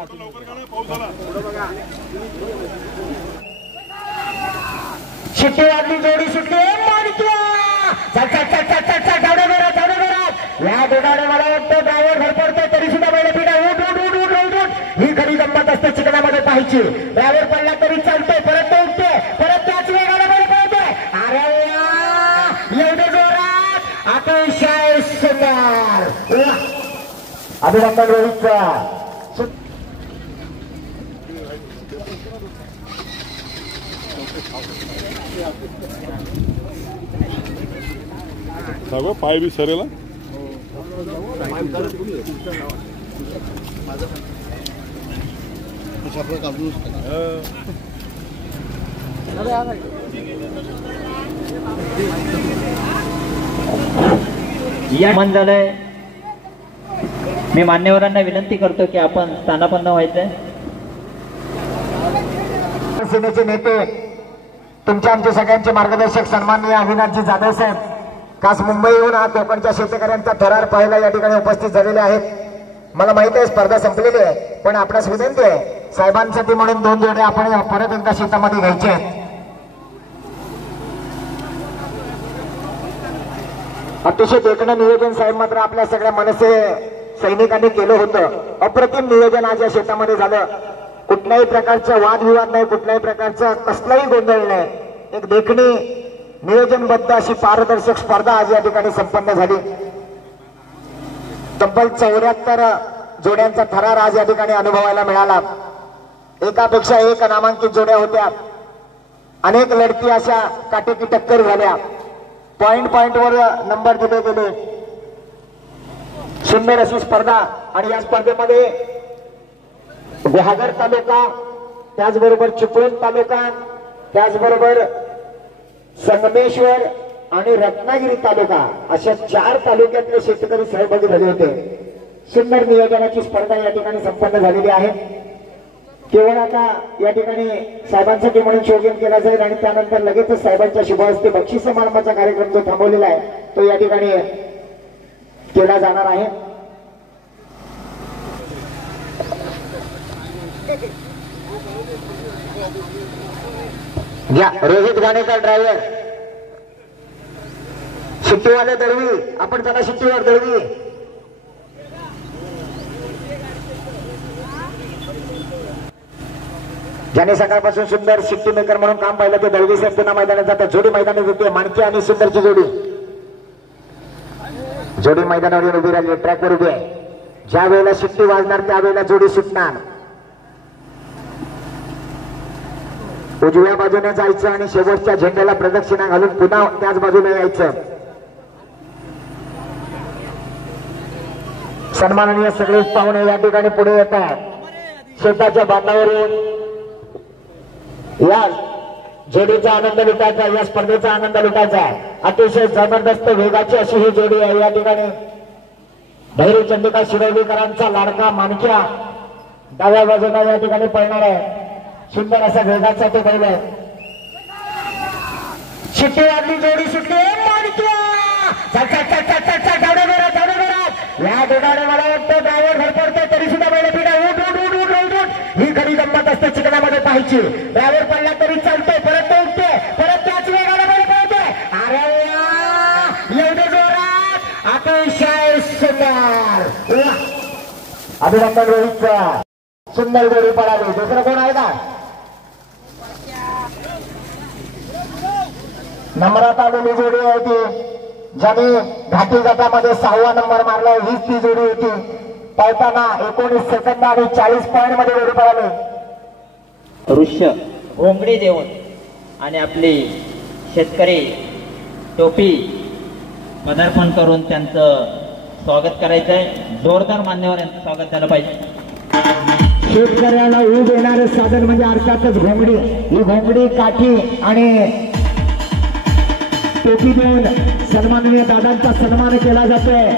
शिट्टी वाजली, जोडी सुटली, या दोघांना मला वाटतं ड्रायव्हर भरपडतोय तरी सुद्धा बैल पिढा उठ उठ उठ उठ उठ उठ ही खरी गंमत असते चिकनामध्ये पाहायची. ड्रायव्हर पडला तरी चालतोय, परत ते उठते, परत त्याच वेगाने बैल पळते. अरे एवढे जोरात, अतिशय सुंदर. अभिनंदन रोहितचा. सगळं पाय बी सरेला. या मन झालंय. मी मान्यवरांना विनंती करतो की आपण स्थानापन्न व्हायचंय. सेनेचे नेते, तुमच्या आमचे सगळ्यांचे मार्गदर्शक सन्माननीय अविनाशजी जाधव साहेब, खास मुंबईहून हा कोकणच्या शेतकऱ्यांचा थरार पाहायला या ठिकाणी उपस्थित झालेले आहेत. मला माहित आहे स्पर्धा संपलेली आहे, पण आपणास विनंती आहे साहेबांसाठी म्हणून 2 जोडे आपण परत एकदा शेतामध्ये घ्यायचे आहेत. अतिशय देखणं नियोजन साहेब मात्र आपल्या सगळ्या मनसे सैनिकांनी केलं होतं. अप्रतिम नियोजन आज या शेतामध्ये झालं. कुठल्याही प्रकारचा वादविवाद नाही, कुठल्याही प्रकारचा कसलाही गोंधळ नाही. एक देखणी नियोजनबद्ध अशी पारदर्शक स्पर्धा आज या ठिकाणी संपन्न झाली. तब्बल 74 जोड्यांचा थरार आज या ठिकाणी अनुभवायला मिळाला. एकापेक्षा एक नामांकित जोड्या होत्या. अनेक लढती अशा काटेकी टक्कर झाल्या. पॉइंट वर नंबर दिले गेले. सुंदर अशी स्पर्धा. आणि या स्पर्धेमध्ये गुहागर तालुका, त्याचबरोबर चिपळूण तालुका, त्याचबरोबर संगमेश्वर आणि रत्नागिरी तालुका अशा 4 तालुक्यातले शेतकरी सहभागी झाले होते. सुंदर नियोजनाची स्पर्धा या ठिकाणी संपन्न झालेली आहे. केवळ आता या ठिकाणी साहेबांसाठी म्हणून शोधन केला जाईल आणि त्यानंतर लगेचच साहेबांच्या शुभ हस्ते बक्षीस समारंभाचा कार्यक्रम जो थांबवलेला आहे तो या ठिकाणी केला जाणार आहे. घ्या रोहित गाणेकर ड्रायव्हर. शिट्टीवाले दळवी, आपण त्याला शिट्टीवर दळवी. ज्याने सकाळपासून सुंदर शिट्टी मेकर म्हणून काम पाहिलं ते दळवी साहेब पुन्हा मैदानात जातात. जोडी मैदानात होते. माणकी आणि सुंदरची जोडी मैदानावर उभी राहिली, ट्रॅकवर उभी आहे. ज्या वेळेला शिट्टी वाजणार त्यावेळेला जोडी सुटणार. उजव्या बाजूने जायचं आणि शेवटच्या झेंड्याला प्रदक्षिणा घालून पुन्हा त्याच बाजूने यायचं. सन्माननीय सगळे पाहुणे या ठिकाणी पुढे येतात. शेताच्या बांधावरून या जोडीचा आनंद लुटायचा, या स्पर्धेचा आनंद लुटायचा. अतिशय जबरदस्त वेगाची अशी ही जोडी आहे. या ठिकाणी भैरव चंद्रिका शिरवलीकरांचा लाडका माणक्या डाव्या बाजूला या ठिकाणी पळणार आहे. सुंदर असा वेगाचा तो बैल आहे. शिट्टी वाजली, जोडी सुटली, या दोघांना मला वाटतं ड्रायव्हर भरपडतोय तरी सुद्धा बैल पिढा उठ उठ उठ उठ उठ उठ ही खरी गंमत असते चिकनामध्ये पाहायची. ड्रायव्हर पडला तरी चालतोय, परत ते उठते, परत त्याच वेगाने बैल पळते. अरे एवढे जोरात, अतिशय सुंदर. अभिनंदन रोहितचा. सुंदर जोडी पळाली. दुसरं कोण आहे का? नंबरात आलेली जोडी आहे ती. ज्याने घाटी गटामध्ये 6वा नंबर मारला, हीच ती जोडी होती. पळताना 19 सेकंद आणि 40 पॉइंट मध्ये जोडी पळाली. ऋष्य घोंगडी देऊन आणि आपली शेतकरी टोपी पदार्पण करून त्यांचं स्वागत करायचंय. जोरदार मान्यवर यांचं स्वागत झालं पाहिजे. शेतकऱ्याला ऊब येणारे साधन म्हणजे अर्थातच घोंगडी. ही घोंगडी, काठी आणि टोपी देऊन सन्माननीय दादांचा सन्मान केला जातोय.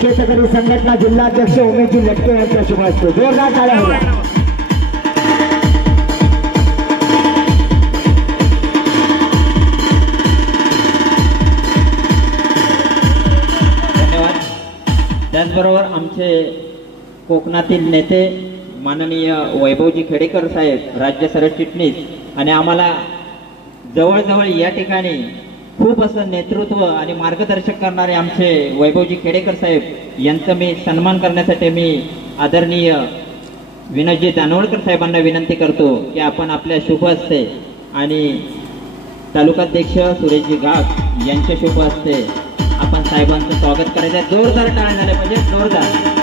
शेतकरी संघटना जिल्हाध्यक्ष उमेशजी लटके यांच्या शुभ हस्ते जोरदार टाळ्या होत्या. धन्यवाद. त्याचबरोबर आमचे कोकणातील नेते माननीय वैभवजी खेडेकर साहेब राज्य सरचिटणीस आणि आम्हाला जवळजवळ या ठिकाणी खूप असं नेतृत्व आणि मार्गदर्शक करणारे आमचे वैभवजी खेडेकर साहेब यांचा मी सन्मान करण्यासाठी मी आदरणीय विनोदजी दानोळकर साहेबांना विनंती करतो की आपण आपल्या शुभ हस्ते आणि तालुकाध्यक्ष सुरेशजी गाग यांच्या शुभ हस्ते आपण साहेबांचं स्वागत करायचं आहे. जोरदार टाळ्या झाल्या पाहिजे, जोरदार.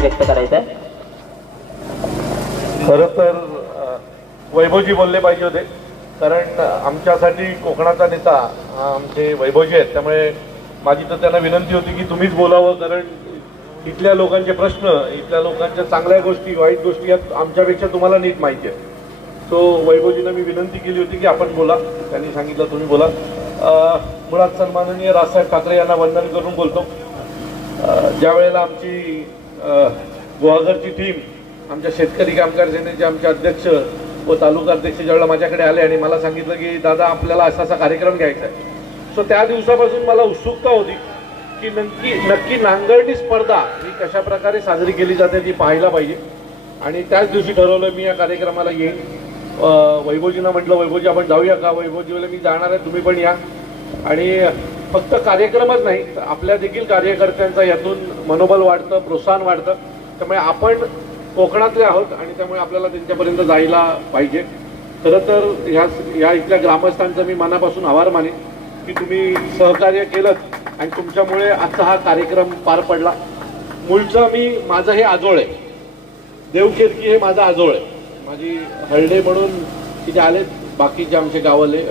व्यक्त करायचं. खरं तर वैभवजी बोलले पाहिजे होते, कारण आमच्यासाठी कोकणाचा नेता आमचे वैभवजी आहेत. त्यामुळे माझी तर त्यांना विनंती होती की तुम्हीच बोलावं, कारण इथल्या लोकांचे प्रश्न, इथल्या लोकांच्या चांगल्या गोष्टी, वाईट गोष्टी यात आमच्यापेक्षा तुम्हाला नीट माहिती आहे. सो वैभवजींना मी विनंती केली होती की आपण बोला. त्यांनी सांगितलं तुम्ही बोला. मुळात सन्माननीय राजसाहेब ठाकरे यांना वंदन करून बोलतो. ज्या वेळेला आमची गुहागरची टीम, आमच्या शेतकरी कामगार सेनेचे आमचे अध्यक्ष व तालुका अध्यक्ष ज्यावेळेला माझ्याकडे आले आणि मला सांगितलं की दादा आपल्याला असा असा कार्यक्रम घ्यायचा आहे. सो त्या दिवसापासून मला उत्सुकता होती की नक्की नांगरणी स्पर्धा ही कशा प्रकारे साजरी केली जाते ती पाहायला पाहिजे. आणि त्याच दिवशी ठरवलं मी या कार्यक्रमाला येईन. वैभवजींना म्हटलं वैभवजी आपण जाऊया का? वैभवजी बोलले मी जाणार आहे, तुम्ही पण या. आणि फक्त कार्यक्रमच नाही तर आपल्या देखील कार्यकर्त्यांचा यातून मनोबल वाढतं, प्रोत्साहन वाढतं. त्यामुळे आपण कोकणातले आहोत आणि त्यामुळे आपल्याला त्यांच्यापर्यंत जायला पाहिजे. खरं तर ह्या इथल्या ग्रामस्थांचं मी मनापासून आभार मानेन की तुम्ही सहकार्य केलं आणि तुमच्यामुळे आजचा हा कार्यक्रम पार पडला. मूळचं माझं हे आजोळ आहे, देवकेतकी हे माझं आजोळ आहे. माझी हळडे म्हणून तिथे आलेत बाकीचे आमचे गावाले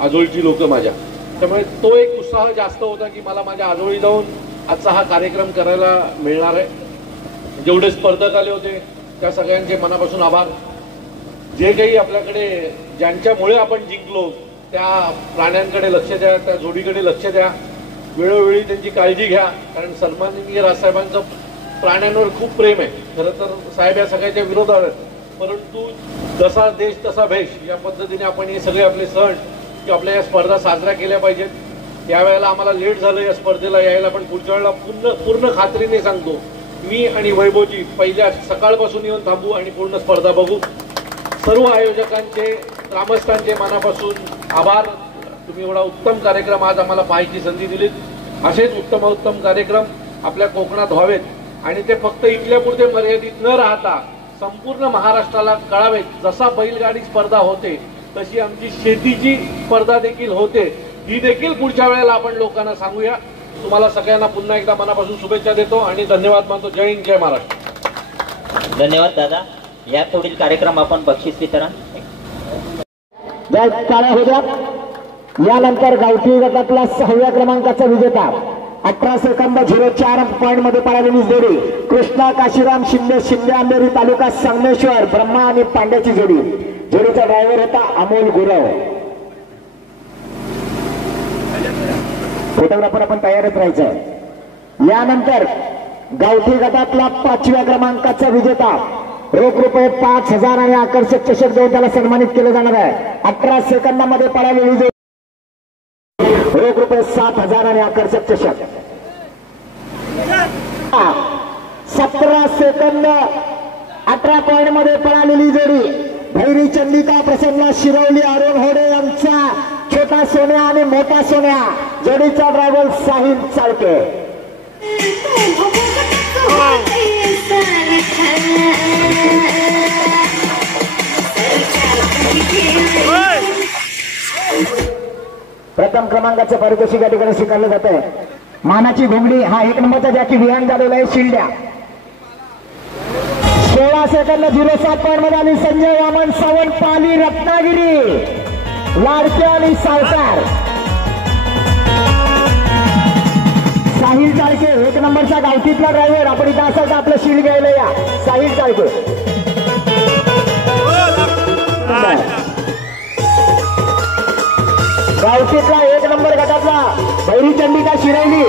आजोळची लोक माझ्या. त्यामुळे तो एक उत्साह जास्त होता की मला माझ्या आजोळी जाऊन आजचा हा कार्यक्रम करायला मिळणार आहे. जेवढे स्पर्धक आले होते त्या सगळ्यांचे मनापासून आभार. जे काही आपल्याकडे ज्यांच्यामुळे आपण जिंकलो त्या प्राण्यांकडे लक्ष द्या, त्या जोडीकडे लक्ष द्या, वेळोवेळी त्यांची काळजी घ्या. कारण सन्माननीय राजसाहेबांचं प्राण्यांवर खूप प्रेम आहे. खरं तर साहेब या सगळ्याच्या विरोधात आहेत, परंतु जसा देश तसा भेष या पद्धतीने आपण हे सगळे आपले सण किंवा आपल्या या स्पर्धा साजऱ्या केल्या पाहिजेत. यावेळेला आम्हाला लेट झालं या स्पर्धेला यायला, पण पुढच्या वेळेला पूर्ण खात्रीने सांगतो मी आणि वैभवजी पहिल्या सकाळपासून येऊन थांबू आणि पूर्ण स्पर्धा बघू. सर्व आयोजकांचे, ग्रामस्थांचे मनापासून आभार. तुम्ही एवढा उत्तम कार्यक्रम आज आम्हाला पाहायची संधी दिलीत. असेच उत्तम कार्यक्रम आपल्या कोकणात व्हावेत आणि ते फक्त इथल्यापुरते मर्यादित न राहता संपूर्ण महाराष्ट्राला कळावेत. जसा बैलगाडी स्पर्धा होते तशी आमची शेतीची स्पर्धा देखील होते, ही देखील पुढच्या वेळेला आपण लोकांना सांगूया. तुम्हाला सगळ्यांना पुन्हा एकदा मनापासून शुभेच्छा देतो आणि धन्यवाद मानतो. जय हिंद, जय महाराष्ट्र. धन्यवाद दादा. या पुढील कार्यक्रम आपण बक्षीस वितरण. काळ्या होत्या. यानंतर गावठी गटातला 6व्या क्रमांकाचा विजेता 18 सेकंद 04 पॉइंट मध्ये पळालेली जोडी कृष्णा काशीराम शिंदे अंधेरी तालुका संगमेश्वर ब्रह्मा आणि पांड्याची जोडी. जोडीचा ड्रायव्हर होता अमोल गुरव. फोटोग्राफर आपण तयारच राहायचं. यानंतर गावठी गटातला 5व्या क्रमांकाचा विजेता रोख रुपये 5,000 आणि आकर्षक चषक देऊन त्याला सन्मानित केलं जाणार आहे. 18 सेकंदामध्ये पळालेली जोडी रोख रुपये 7,000 आणि आकर्षक चषक. 17 सेकंद 18 पॉइंट मध्ये पळालेली जोडी भैरी चंडिका प्रसन्न शिरवली अरुण होडे यांचा छोटा सोन्या आणि मोठा सोन्या. जोडीचा ड्रायव्हर साहिल चाळके. प्रथम क्रमांकाचं पारितोषिक या ठिकाणी स्वीकारलं जात आहे. मानाची घोंगडी हा 1 नंबरचा जॅकी विहान झालेला आहे शिल्ड्या. 16 सेकंद 07 पॉइंट मध्ये आली संजय वामन सावंत पाली रत्नागिरी लाडके आणि सावकार. साहिल चाळके 1 नंबरचा गावठीतला ड्रायव्हर. आपण इथं असाल तर आपलं शील्ड घ्यायला या. साहिल चाळके. गावठीतला 1 नंबर गटातला भैरी चंडिका शिरवली.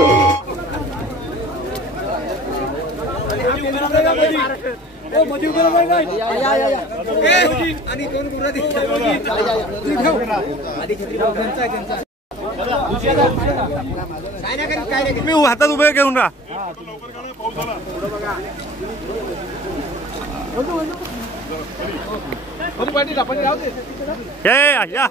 तुम्ही हातात उभे घेऊन राहा. या